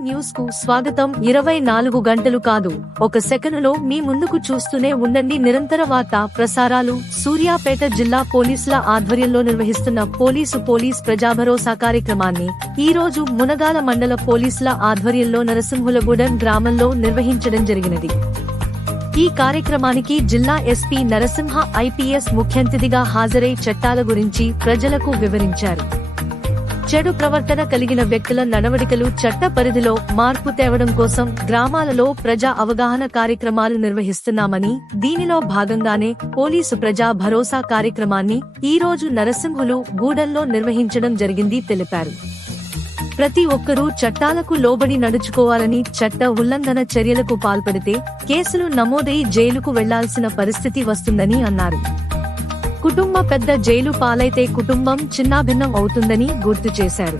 న్యూస్కు స్వాగతం. ఇరవై నాలుగు గంటలు కాదు. ఒక సెకనులో మీ ముందుకు చూస్తూనే ఉండండి. నిరంతర వార్తా ప్రసారాలు. సూర్యాపేట జిల్లా పోలీసుల ఆధ్వర్యంలో నిర్వహిస్తున్న పోలీసు పోలీస్ ప్రజాభరోసా కార్యక్రమాన్ని ఈ రోజు మునగాల మండల పోలీసుల ఆధ్వర్యంలో నరసింహులగూడెం గ్రామంలో నిర్వహించడం జరిగినది. ఈ కార్యక్రమానికి జిల్లా ఎస్పీ నరసింహ ఐపీఎస్ ముఖ్యంతిథిగా హాజరై చట్టాల గురించి ప్రజలకు వివరించారు. చెడు ప్రవర్తన కలిగిన వ్యక్తుల నడవడికలు చట్ట పరిధిలో మార్పు తేవడం కోసం గ్రామాలలో ప్రజా అవగాహన కార్యక్రమాలు నిర్వహిస్తున్నామని దీనిలో భాగంగానే పోలీసు ప్రజా భరోసా కార్యక్రమాన్ని ఈ రోజు నరసింహులు గూడెంలో నిర్వహించడం జరిగింది తెలిపారు. ప్రతి ఒక్కరూ చట్టాలకు లోబడి నడుచుకోవాలని చట్ట ఉల్లంఘన చర్యలకు పాల్పడితే కేసులు నమోదై జైలుకు వెళ్ళాల్సిన పరిస్థితి వస్తుందని అన్నారు. కుటుంబ పెద్ద జైలు పాలైతే కుటుంబం చిన్నాభిన్నం అవుతుందని గుర్తు చేశారు.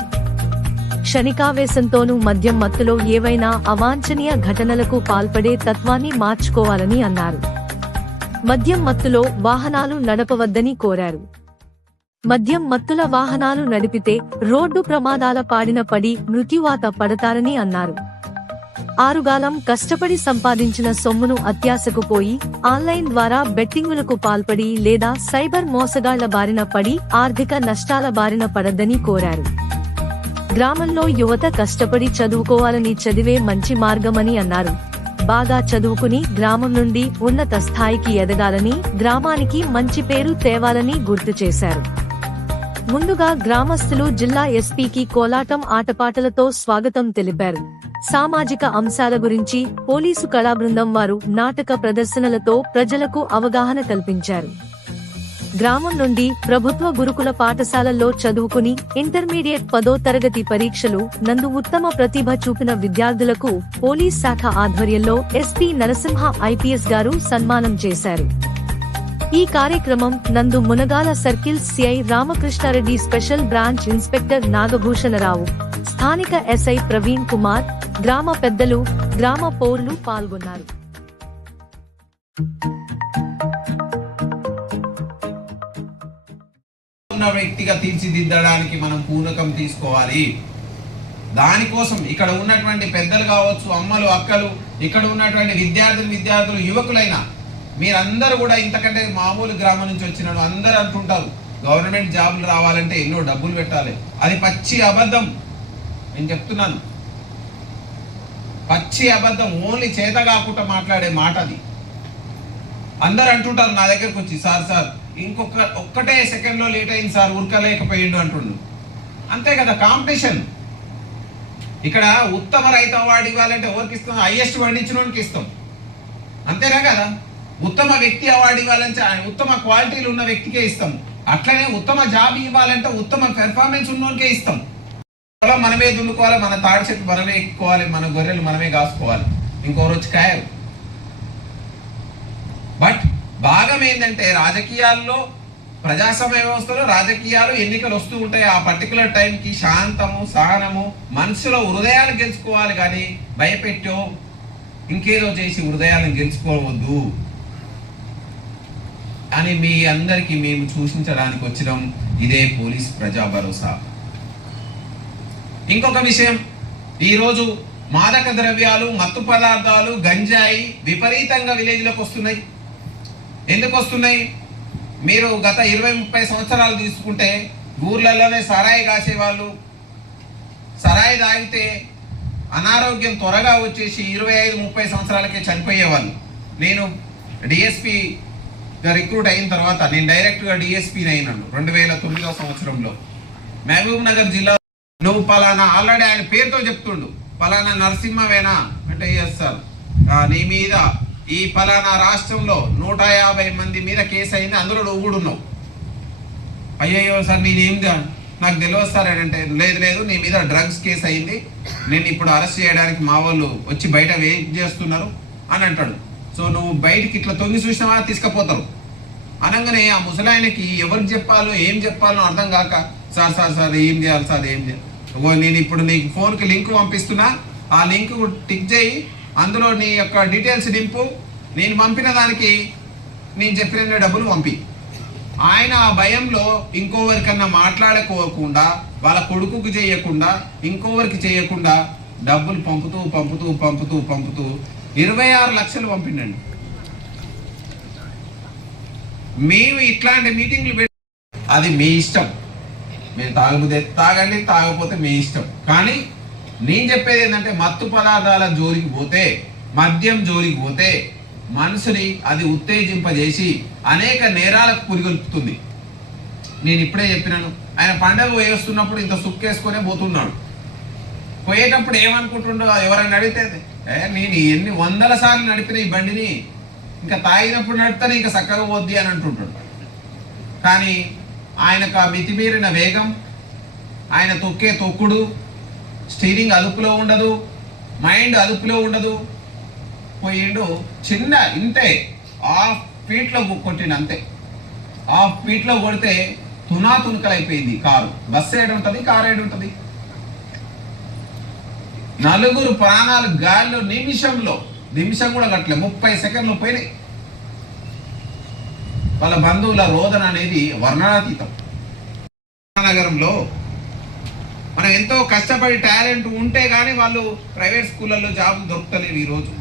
క్షణికావేశంతోనూ మద్యం మత్తులో ఏవైనా అవాంఛనీయ ఘటనలకు పాల్పడే తత్వాన్ని మార్చుకోవాలని అన్నారు. మద్యం మత్తులో వాహనాలు నడపవద్దని కోరారు. మద్యం మత్తుల వాహనాలు నడిపితే రోడ్డు ప్రమాదాల పాడిన పడి మృత్యువాత పడతారని అన్నారు. ఆరుగాలం కష్టపడి సంపాదించిన సొమ్మును అత్యాశకు పోయి ఆన్లైన్ ద్వారా బెట్టింగులకు పాల్పడి లేదా సైబర్ మోసగాళ్ళ బారిన పడి ఆర్థిక నష్టాల బారిన పడద్దని కోరారు. గ్రామంలో యువత కష్టపడి చదువుకోవాలని చదివే మంచి మార్గమని అన్నారు. బాగా చదువుకుని గ్రామం నుండి ఉన్నత స్థాయికి ఎదగాలని గ్రామానికి మంచి పేరు తేవాలని గుర్తు చేశారు. ముందుగా గ్రామస్తులు జిల్లా ఎస్పీకి కోలాటం ఆటపాటలతో స్వాగతం తెలిపారు. సామాజిక అంశాల గురించి పోలీసు కళాబృందం వారు నాటక ప్రదర్శనలతో ప్రజలకు అవగాహన కల్పించారు. గ్రామం నుండి ప్రభుత్వ గురుకుల పాఠశాలల్లో చదువుకుని ఇంటర్మీడియట్ పదో తరగతి పరీక్షలు నందు ఉత్తమ ప్రతిభ చూపిన విద్యార్థులకు పోలీస్ శాఖ ఆధ్వర్యంలో ఎస్పీ నరసింహ ఐపీఎస్ గారు సన్మానం చేశారు. ఈ కార్యక్రమం నందు Munagala circle CI Ramakrishna Reddy special branch inspector Nagabhushana Rao స్థానిక ఎస్ఐ ప్రవీణ్ కుమార్ గ్రామ పెద్దలు గ్రామ పౌరులు పాల్గొన్నారు. వ్యక్తిగా తీర్చిదిద్దడానికి మనం పూనకం తీసుకోవాలి. దానికోసం ఇక్కడ ఉన్నటువంటి పెద్దలు కావచ్చు అమ్మలు అక్కలు ఇక్కడ ఉన్నటువంటి విద్యార్థులు విద్యార్థులు యువకులైన మీరందరూ కూడా ఇంతకంటే మామూలు గ్రామం నుంచి వచ్చిన అందరూ అంటుంటారు గవర్నమెంట్ జాబులు రావాలంటే ఎన్నో డబ్బులు పెట్టాలి. అది పచ్చి అబద్ధం. నేను చెప్తున్నాను. పచ్చి అబద్ధం ఓన్లీ చేత కాకుండా మాట్లాడే మాట అది. అందరు అంటుంటారు నా దగ్గరకు వచ్చి సార్ సార్ ఇంకొక ఒక్కటే సెకండ్లో లేట్ అయింది సార్ ఉరకలేకపోయిండు అంటుండు. అంతే కదా కాంపిటీషన్. ఇక్కడ ఉత్తమ రైతు అవార్డు ఇవ్వాలంటే ఎవరికి ఇస్తాం? హైయెస్ట్ పండించినోనికి ఇస్తాం. అంతేనా కదా? ఉత్తమ వ్యక్తి అవార్డు ఇవ్వాలంటే ఉత్తమ క్వాలిటీలు ఉన్న వ్యక్తికే ఇస్తాం. అట్లనే ఉత్తమ జాబ్ ఇవ్వాలంటే ఉత్తమ పెర్ఫార్మెన్స్ ఉన్నోనికే ఇస్తాం. మనమే దున్నుకోవాలి మన తాడి చెట్టు మనమే ఎక్కుకోవాలి మన గొర్రెలు మనమే కాసుకోవాలి. ఇంకో రోజు కాయరు. బట్ భాగం ఏంటంటే రాజకీయాల్లో ప్రజాస్వామ్య వ్యవస్థలో రాజకీయాలు ఎన్నికలు వస్తూ ఉంటాయి. ఆ పర్టికులర్ టైంకి శాంతము సహనము మనసులో హృదయాలు గెలుచుకోవాలి కానీ భయపెట్టో ఇంకేదో చేసి హృదయాలను గెలుచుకోవద్దు. అని మీ అందరికీ మేము సూచించడానికి వచ్చినాం. ఇదే పోలీస్ ప్రజా భరోసా. ఇంకొక విషయం. ఈరోజు మాదక ద్రవ్యాలు మత్తు పదార్థాలు గంజాయి విపరీతంగా విలేజ్లోకి వస్తున్నాయి. ఎందుకు వస్తున్నాయి? మీరు గత ఇరవై ముప్పై సంవత్సరాలు తీసుకుంటే ఊర్లలోనే సరాయి కాసేవాళ్ళు. సరాయి తాగితే అనారోగ్యం త్వరగా వచ్చేసి ఇరవై ఐదు ముప్పై సంవత్సరాలకే చనిపోయేవాళ్ళు. నేను డిఎస్పి రిక్రూట్ అయిన తర్వాత నేను డైరెక్ట్గా డిఎస్పీని అయినాను రెండు వేల తొమ్మిదవ సంవత్సరంలో. మహబూబ్ నగర్ జిల్లా నువ్వు పలానా ఆల్రెడీ ఆయన పేరుతో చెప్తుండు. పలానా నరసింహవేనా? అంటే ఎస్ సార్ నీ మీద ఈ పలానా రాష్ట్రంలో నూట యాభై మంది మీద కేసు అయింది అందులో నువ్వు కూడా ఉన్నావు. అయ్యయ్యో సార్ నేనేం నాకు తెలియదు సార్ అంటే లేదు లేదు నీ మీద డ్రగ్స్ కేసు అయింది. నేను ఇప్పుడు అరెస్ట్ చేయడానికి మా వాళ్ళు వచ్చి బయట వెయిట్ చేస్తున్నారు అని అంటాడు. సో నువ్వు బయటికి ఇట్లా తొంగి చూసినావా? తీసుకుపోతారు. అనగానే ఆ ముసలాయనకి ఎవరికి చెప్పాలో ఏం చెప్పాలో అర్థం కాక సార్ సార్ సార్ ఏం చేయాలి సార్ ఏం చేయాలి? ఓ నేను ఇప్పుడు నీకు ఫోన్కి లింక్ పంపిస్తున్నా. ఆ లింక్ టిక్ చేయి. అందులో నీ యొక్క డీటెయిల్స్ నింపు నేను పంపిన దానికి నేను చెప్పిన డబ్బులు పంపి. ఆయన ఆ భయంలో ఇంకోవరికన్నా మాట్లాడుకోకుండా వాళ్ళ కొడుకుకి చేయకుండా ఇంకోవరికి చేయకుండా డబ్బులు పంపుతూ పంపుతూ పంపుతూ పంపుతూ ఇరవై ఆరు లక్షలు పంపిండండి. మేము ఇట్లాంటి మీటింగ్లు పెట్టి అది మీ ఇష్టం. మీరు తాగబోతే తాగండి తాగకపోతే మీ ఇష్టం. కానీ నేను చెప్పేది ఏంటంటే మత్తు పదార్థాల జోలికి పోతే మద్యం జోలికి పోతే మనసుని అది ఉత్తేజింపజేసి అనేక నేరాలకు పురిగొల్పుతుంది. నేను ఇప్పుడే చెప్పినాను. ఆయన పండగ వేస్తున్నప్పుడు ఇంత సుక్కేసుకునే పోతున్నాడు. పోయేటప్పుడు ఏమనుకుంటుండో ఎవరైనా అడిగితే నేను ఎన్ని వందల సార్లు నడిపిన ఈ బండిని ఇంకా తాగినప్పుడు నడిపితే ఇంకా చక్కగా పోద్ది అని అంటుంటాడు. కానీ ఆయనకు ఆ మితిమీరిన వేగం ఆయన తొక్కే తొక్కుడు స్టీరింగ్ అదుపులో ఉండదు మైండ్ అదుపులో ఉండదు. పోయిండు చిన్న ఇంతే హాఫ్ ఫీట్లో కొట్టిన అంతే హాఫ్ ఫీట్లో కొడితే తునా తునకలైపోయింది కారు. బస్సు ఏడు ఉంటుంది కారు ఏడు ఉంటుంది నలుగురు ప్రాణాలు గాల్లో నిమిషంలో నిమిషం కూడా కట్టలే ముప్పై సెకండ్లు పోయినాయి. వాళ్ళ బంధువుల రోదన అనేది వర్ణనాతీతం. నగరంలో మనం ఎంతో కష్టపడి టాలెంట్ ఉంటే కానీ వాళ్ళు ప్రైవేట్ స్కూళ్ళల్లో జాబ్ దొరుకుతలేవు ఈరోజు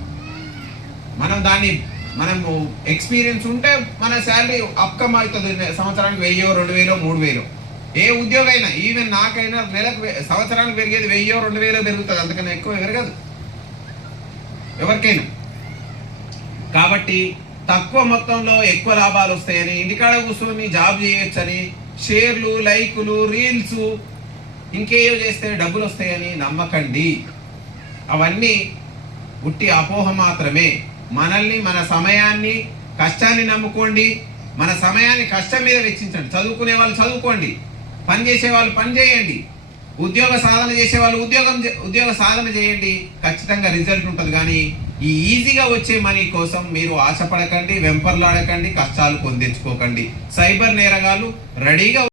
మనం దాన్ని మనము ఎక్స్పీరియన్స్ ఉంటే మన శాలరీ అప్కమ్ అవుతుంది. సంవత్సరానికి వెయ్యో రెండు వేలో మూడు వేలు. ఏ ఉద్యోగం అయినా ఈవెన్ నాకైనా నెలకు సంవత్సరానికి పెరిగేది వెయ్యో రెండు వేలో పెరుగుతుంది. అంతకన్నా ఎక్కువ పెరగదు ఎవరికైనా. కాబట్టి తక్కువ మొత్తంలో ఎక్కువ లాభాలు వస్తాయని ఇంటికాడ కూర్చొని జాబ్ చేయొచ్చని షేర్లు లైకులు రీల్స్ ఇంకేవో చేస్తే డబ్బులు వస్తాయని నమ్మకండి. అవన్నీ ఉట్టి అపోహ మాత్రమే. మనల్ని మన సమయాన్ని కష్టాన్ని నమ్ముకోండి. మన సమయాన్ని కష్టం మీద వెచ్చించండి. చదువుకునే వాళ్ళు చదువుకోండి. పని చేసే వాళ్ళు పని చేయండి. ఉద్యోగ సాధన చేసే వాళ్ళు ఉద్యోగం చే- ఉద్యోగ సాధన చేయండి. ఖచ్చితంగా రిజల్ట్ ఉంటుంది కానీ ఈ ఈజీగా వచ్చే మనీ కోసం మీరు ఆశపడకండి వెంపర్లాడకండి కష్టాలు పొందించుకోకండి సైబర్ నేరగాళ్ళు రెడీగా